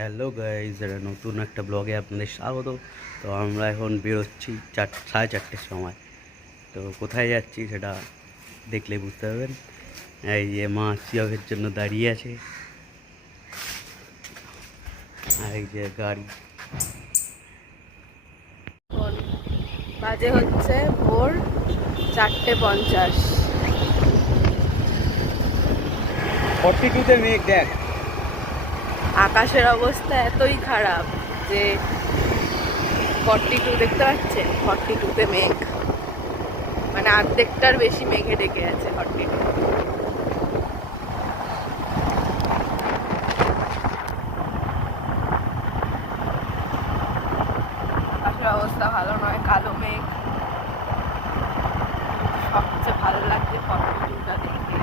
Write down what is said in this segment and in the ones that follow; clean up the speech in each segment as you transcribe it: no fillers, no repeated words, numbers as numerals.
Hello guys, এটা নতুন একটা ব্লগে আপনাদের স্বাগত। তো আমরা এখন বেরোচ্ছি 4:30-4:30 সময়। তো কোথায় যাচ্ছি সেটা দেখলে বুঝতে পারবেন। এই যে মা সিয়কের জন্য দাঁড়িয়ে আছে, আর এই যে গাড়ি। বাজে হচ্ছে ভোর 4:50। 42-তে মেঘ দেখ। আকাশের অবস্থা এতই খারাপ যে 42 দেখতে পাচ্ছেন, 42তে মেঘ, মানে অর্ধেকটার বেশি মেঘে ডেকে আছে 42। আকাশের অবস্থা ভালো নয়, কালো মেঘ। সবচেয়ে ভালো লাগছে 42টা দেখে,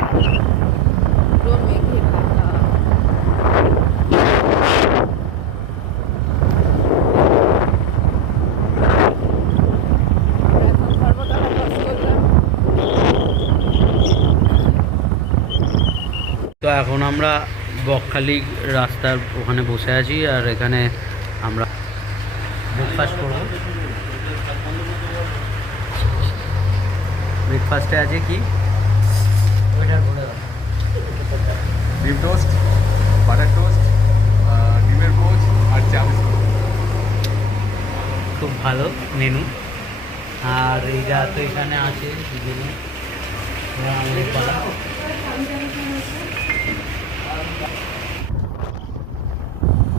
পুরো মেঘে ঢাকা। তো এখন আমরা বকখালি রাস্তার ওখানে বসে আছি, আর এখানে আমরা ব্রেকফাস্ট করবো। ব্রেকফাস্টে আছে কি? ডিম টোস্ট, বাটার টোস্ট, ডিমের পোচ আর চা বিস্কুট। খুব ভালো মেনু। আর এইটা তো এখানে আছে বিভিন্ন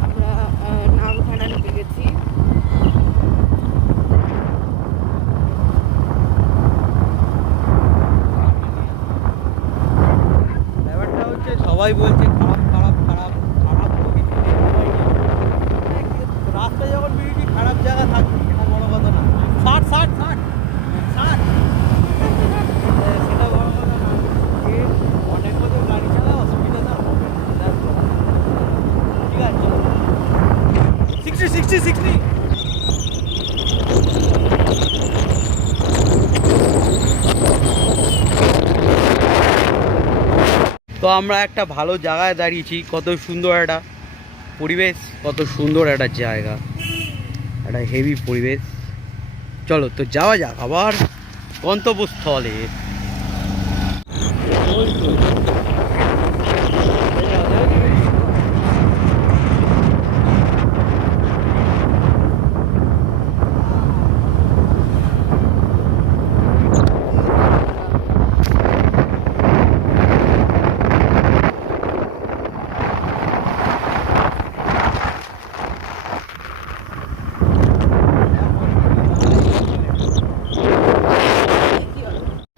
আমরা নামখানা ঢুকে গেছি। ব্যাপারটা হচ্ছে সবাই বলছে খারাপ খারাপ খারাপ খারাপ, তো কিছু নেই, সবাই নেই। রাস্তায় যখন বেরিয়েছি খারাপ জায়গা থাকবে, এটা বড় কথা না। ষাট ষাট ষাট ষাট সেটা বড় কথা না। অনেক বছর গাড়ি চালা, অসুবিধা না হবে। ঠিক আছে, চলো 60 তো আমরা একটা ভালো জায়গায় দাঁড়িয়েছি। কত সুন্দর একটা পরিবেশ, কত সুন্দর একটা জায়গা, একটা হেভি পরিবেশ। চলো তো যাওয়া যাক আবার গন্তব্যস্থলে।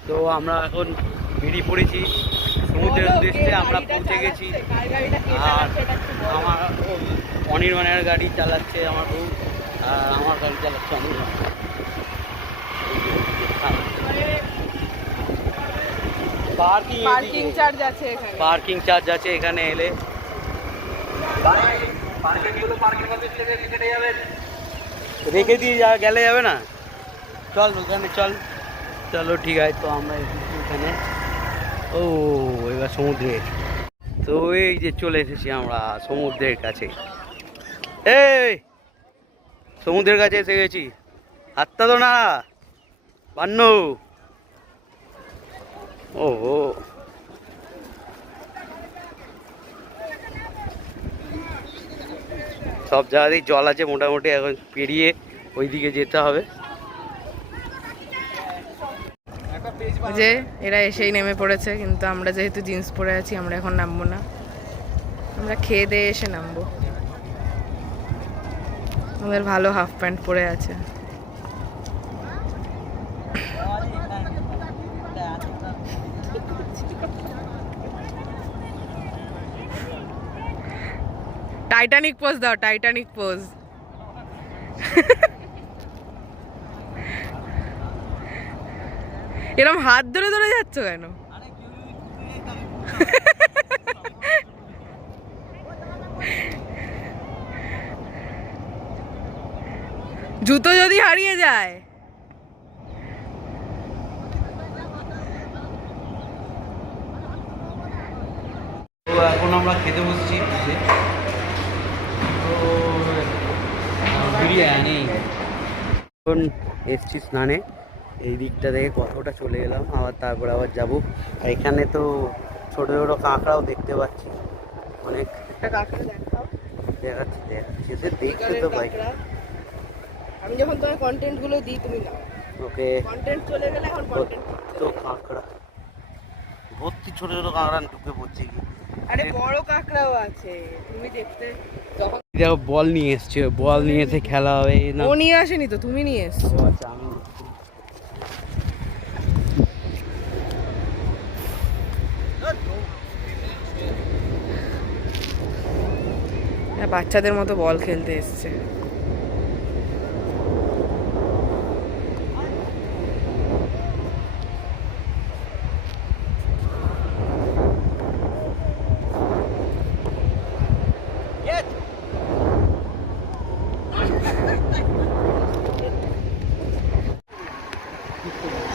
তো আমরা এখন বেরিয়ে পড়েছি সমুদ্রের উদ্দেশ্যে। আমরা পৌঁছে গেছি। আর আমার অনির্বাণের গাড়ি চালাচ্ছে আমার বউ, আর আমার গাড়ি চালাচ্ছে অনির্বাণ। পার্কিং চার্জ আছে এখানে। পার্কিং চার্জ আছে এখানে এলে। রেখে দিয়ে গেলে যাবে না। চল ওখানে চল। চলো ঠিক আছে, তো আমরা এখানে ও এবার সমুদ্রের। তো এই যে চলে এসেছি আমরা সমুদ্রের কাছে। এই সমুদ্রের কাছে এসে গেছি। হাতটা তো না বান্ন। ও সব জায়গাতেই জল আছে মোটামুটি, এখন পেরিয়ে ওইদিকে যেতে হবে। যে এরা এসেই নেমে পড়েছে, কিন্তু আমরা যেহেতু জিন্স পরে আছি আমরা এখন নামবো না, আমরা খেয়ে দিয়ে এসে নামবো। আমাদের ভালো হাফ প্যান্ট পরে আছে। টাইটানিক পোজ দাও, টাইটানিক পোজ। এরকম হাত ধরে ধরে যাচ্ছ কেন? জুতো যদি হারিয়ে যায়। তো এখন আমরা খেতে বসছি। তো বিরিয়ানি। এখন এসছি স্নানে, এই দিকটা থেকে কতটা চলে এলাম, আবার তারপরে আবার যাবো। আর এখানে তো ছোটো ছোটো কাঁকড়াও দেখতে পাচ্ছি অনেক। একটা কাঁকড়া দেখাও। দেখাচ্ছি সে দেখতে তো পাই। আমি যখন তোমার কন্টেন্ট গুলো দিই তুমি নাও। ওকে, কন্টেন্ট চলে গেলে এখন কন্টেন্ট তো কাঁকড়া ভর্তি ছোটো ছোটো কাঁকড়া ঢুকে পড়ছে কি। আরে বড় কাঁকড়াও আছে, তুমি দেখতে যখন দেখো বল নিয়ে এসছে, বল নিয়ে এসে খেলা হবে না। ও নিয়ে আসেনি তো, তুমি নিয়ে এসছো। ও আচ্ছা, আমি বাচ্চাদের মতো বল খেলতে এসছে।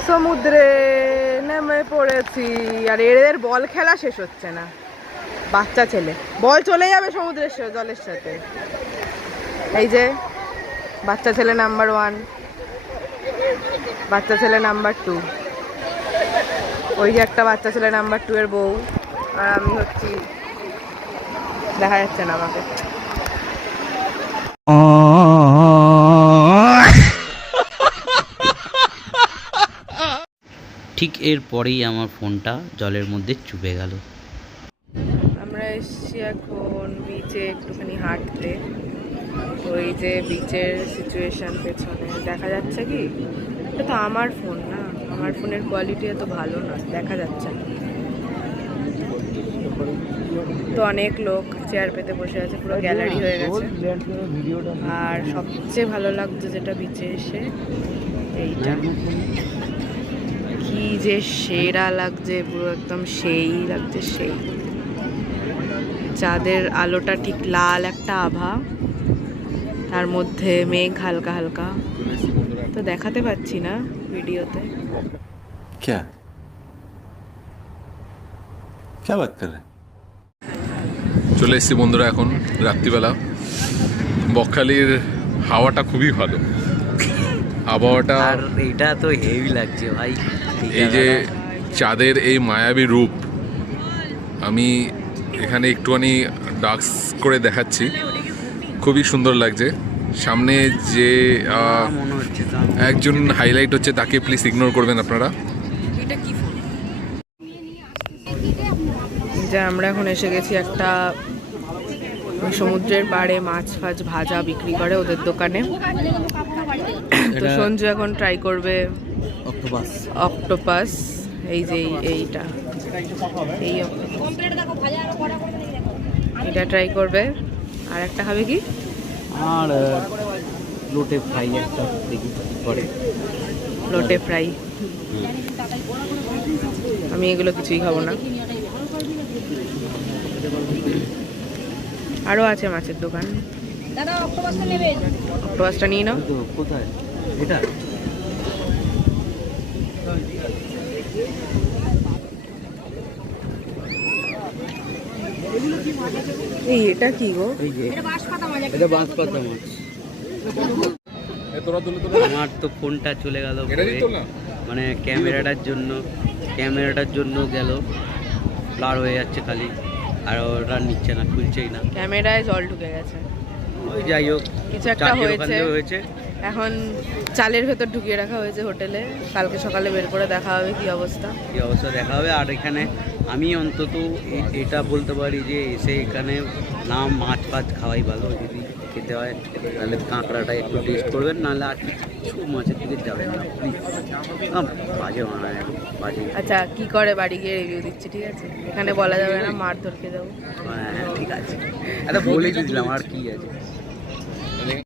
সমুদ্রে নেমে পড়েছি, আর এদের বল খেলা শেষ হচ্ছে না। বাচ্চা ছেলে, বল চলে যাবে সমুদ্রের জলের সাথে। এই যে বাচ্চা ছেলে নাম্বার 1, বাচ্চা ছেলে নাম্বার 2, ওই যে একটা বাচ্চা ছেলে নাম্বার 2 এর বউ, আর আমি হচ্ছি, দেখা যাচ্ছে না আমাকে। ঠিক এরপরেই আমার ফোনটা জলের মধ্যে চুবে গেল। আমরা এসছি এখন বিচে একটুখানি হাঁটতে। ওই যে বিচের সিচুয়েশন পেছনে দেখা যাচ্ছে কি, এটা তো আমার ফোন না, আমার ফোনের কোয়ালিটি এত ভালো না, দেখা যাচ্ছে না। তো অনেক লোক চেয়ার পেতে বসে আছে, পুরো গ্যালারি হয়ে গেছে। আর সবচেয়ে ভালো লাগছে যেটা বিচে এসে, এইটা কি যে সেরা লাগছে, পুরো একদম সেই লাগছে, সেই চাঁদের আলোটা ঠিক লাল একটা আভা, তার মধ্যে মেঘ হালকা হালকা, তো দেখাতে পাচ্ছি না ভিডিওতে। क्या क्या बात कर रहे हैं? চলে এসেছি বন্ধুরা এখন রাত্রিবেলা। বকখালির হাওয়াটা খুবই ভালো, আবহাওয়াটা। আর এটা তো হেভি লাগছে ভাই, এই যে চাঁদের এই মায়াবী রূপ, আমি এখানে একটুখানি ডার্কস করে দেখাচ্ছি, খুবই সুন্দর লাগছে। সামনে যে মনে হচ্ছে একজন হাইলাইট হচ্ছে, তাকে প্লিজ ইগনোর করবেন আপনারা। যে আমরা এখন এসে গেছি একটা সমুদ্রের পাড়ে, মাছ ফাছ ভাজা বিক্রি করে ওদের দোকানে। তো সঞ্জু এখন ট্রাই করবে অক্টোপাস, এই যে এইটা, এই এটা ট্রাই করবে। আর একটা হবে কি, আর লোটে ফ্রাই একটা দেখি করে, লোটে ফ্রাই। আমি এগুলো কিছুই খাবো না। আরও আছে মাছের দোকান, অক্টোপাসটা নিয়ে নাও। তো কোথায় এটা? এই এটা কি গো? এই যে এটা বাঁশপাতা মাছ। আমার তো ফোনটা চলে গেল, মানে ক্যামেরাটার জন্য গেল, ব্লার হয়ে যাচ্ছে খালি, আর ওটা নিচ্ছে না, খুলছেই না, ক্যামেরায় জল ঢুকে গেছে। ওই যাই হোক, কিছু একটা হয়েছে, এখন চালের ভেতর ঢুকিয়ে রাখা হয়েছে হোটেলে। কালকে সকালে বের করে দেখা হবে কি অবস্থা দেখা হবে। আর এখানে আমি অন্তত এটা বলতে পারি যে এসে এখানে না মাছ ফাছ খাওয়াই ভালো, যদি খেতে হয় তাহলে কাঁকড়াটা একটু টেস্ট করবেন, নাহলে আর কিছু মাছের দিকে যাবেন না প্লিজ, বাজে বানায় বাজে। আচ্ছা কি করে বাড়ি গিয়ে রিভিউ দিচ্ছি, ঠিক আছে? এখানে বলা যাবে না, মারধর খেয়ে যাবো। হ্যাঁ ঠিক আছে, এটা বলেই দিলাম, আর কি আছে।